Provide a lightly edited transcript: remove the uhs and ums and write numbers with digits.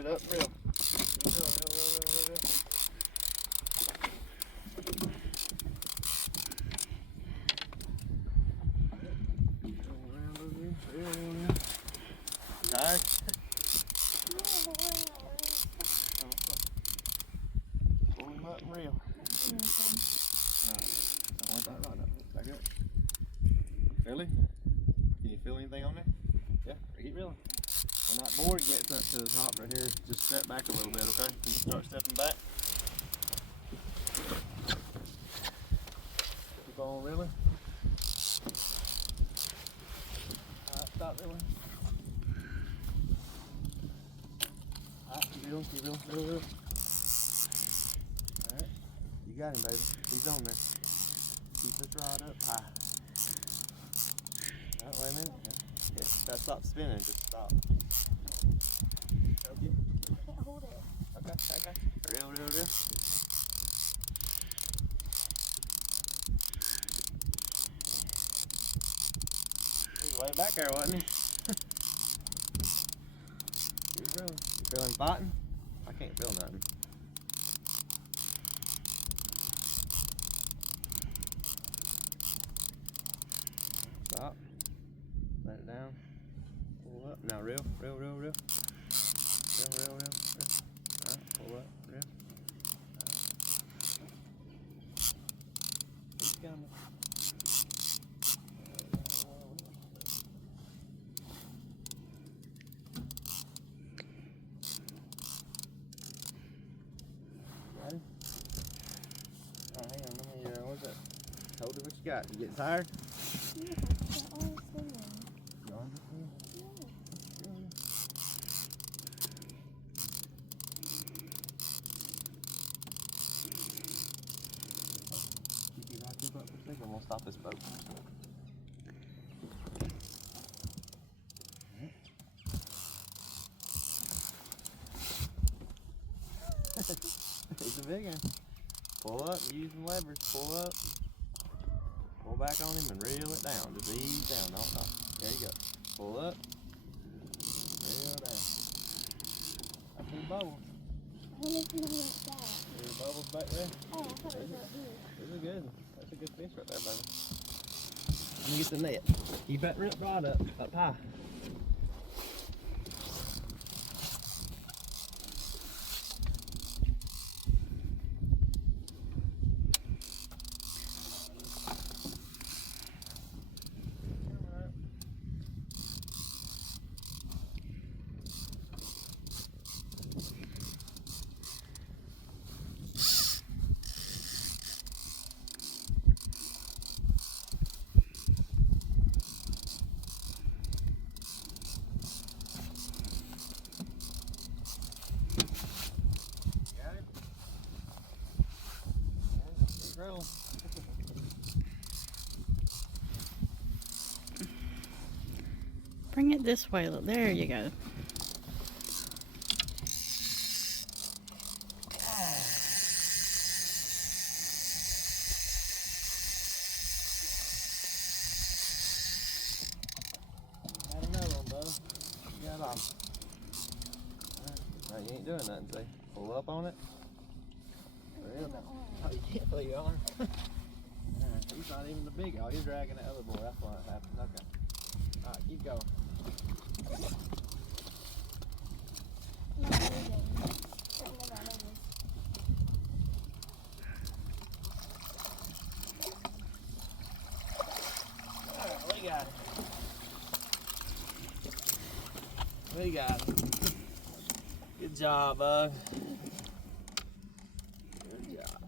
it up real. Real. Tired? Pull him up real. Like that, right up. Back up. Feel it? Can you feel anything on there? Yeah, keep reeling. When that board gets up to the top right here, just step back a little bit, okay? Can you start stepping back? Keep on reeling. Alright, stop reeling. Alright, keep reeling. Alright, you got him, baby. He's on there. Keep this rod up high. Alright, wait a minute. Yeah, gotta stop spinning, just stop. Okay. I can't hold it. Okay. Real. He was way back there, wasn't he? You feeling fighting? I can't feel nothing. Stop. Let it down. Pull up. Now reel. Real. Alright, pull up. Reel. He's coming. Got him? Oh, hang on. Let me, what's that? Hold it, what you got? You getting tired? Yeah, they're all swimming. Keep your rock up for a second, we'll stop this boat. He's a big one. Pull up, using levers, pull up. Pull back on him and reel it down. Just ease down, don't stop. There you go. Pull up. Reel down. That's your bubble. I don't even know what's that. Your bubbles back there? Oh, I thought it was right here. This is good. That's a good fish right there, baby. Let me get the net. Keep that rod up high. Roll. Bring it this way. Look, there you go. Got another one, bud. You got off. Right, you ain't doing nothing, see? Pull up on it. Real down. Oh, you can't pull your arm. He's not even the big guy. He's dragging the other boy. That's why it happened. Okay. Alright, keep going. Not moving. Certainly not moving. Alright, we got it. We got it. Good job, bud. Good job.